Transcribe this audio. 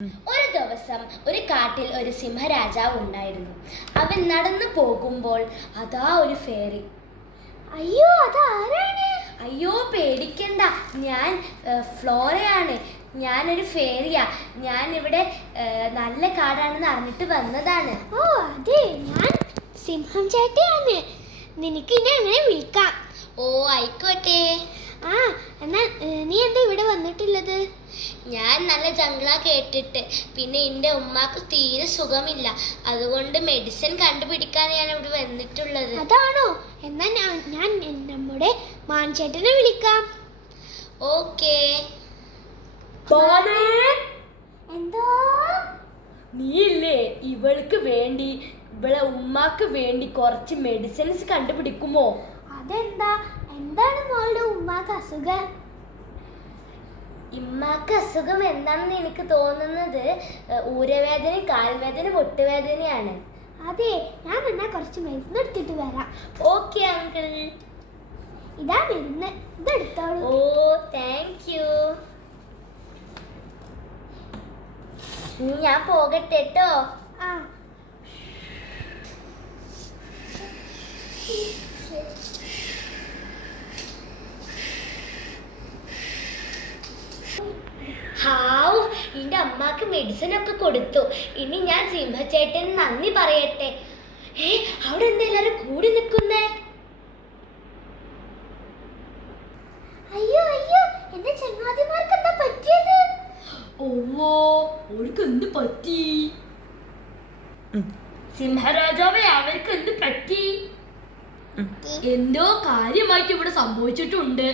ഒരു ദിവസം ഒരു കാട്ടിൽ ഒരു സിംഹരാജാവ് ഉണ്ടായിരുന്നു. അവൻ നടന്നു പോകുമ്പോൾ അതാ ഒരു ഫെയറി. അയ്യോ, അതാരാണ്? അയ്യോ, പേടിക്കണ്ട, ഞാൻ ഫ്ലോറയാണ്. ഞാനൊരു ഫെയറിയാ. ഞാൻ ഇവിടെ നല്ല കാടാണെന്ന് അറിഞ്ഞിട്ട് വന്നതാണ്. ഓ അതെ, ഞാൻ സിംഹം ചേട്ടയാണ്. നിനക്ക് ഇനി അങ്ങനെ വിളിക്കാം. ഓ ആയിക്കോട്ടെ. ആ എന്നാ നീ എന്താ ഇവിടെ വന്നിട്ടുള്ളത്? ഞാൻ നല്ല ജംഗ്ലാ കേട്ടിട്ട്, പിന്നെ എൻ്റെ ഉമ്മാക്ക് തീരെ സുഖമില്ല, അതുകൊണ്ട് മെഡിസിൻ കണ്ടുപിടിക്കാൻ ഞാൻ ഇവിടെ വന്നിട്ടുള്ളത്. അതാണോ? എന്നാ ഞാൻ നമ്മുടെ മാൻചേട്ടനെ വിളിക്കാം. ഓക്കേ. എന്തോ? നീയില്ലേ ഇവൾക്ക് വേണ്ടി, ഇവളെ ഉമ്മാക്ക് വേണ്ടി കുറച്ച് മെഡിസിൻസ് കണ്ടുപിടിക്കുമോ? അതെന്താ? എന്താണ് മോളുടെ ഉമ്മാക്ക് അസുഖം? ഇമ്മാക്ക് അസുഖം എന്താണെന്ന് എനിക്ക് തോന്നുന്നത് ഊരവേദനയും കാൽവേദനയും മുട്ടുവേദനയാണ്. അതെ, ഞാൻ എന്നാ കുറച്ച് മരുന്ന് എടുത്തിട്ട് വരാം. Okay uncle. ഇതാ മരുന്ന്, ഇതെടുത്തോളൂ. ഓ താങ്ക് യു. ഞാൻ പോകട്ടെ കേട്ടോ. ആ ഹാവ്, എൻ്റെ അമ്മക്ക് മെഡിസിൻ ഒക്കെ കൊടുത്തു. ഇനി ഞാൻ സിംഹച്ചേട്ടന് നന്ദി പറയട്ടെ. അവിടെ എന്താ എല്ലാരും കൂടി നിൽക്കുന്നേ? അയ്യോ അയ്യോ, എന്റെ ചങ്ങാതിമാർക്ക് എന്താ പറ്റിയത്? ഓവോ, അവർക്ക് എന്ത് പറ്റി? സിംഹരാജാവേ, അവർക്ക് എന്ത് പറ്റി? എന്തോ കാര്യമായിട്ട് ഇവിടെ സംഭവിച്ചിട്ടുണ്ട്.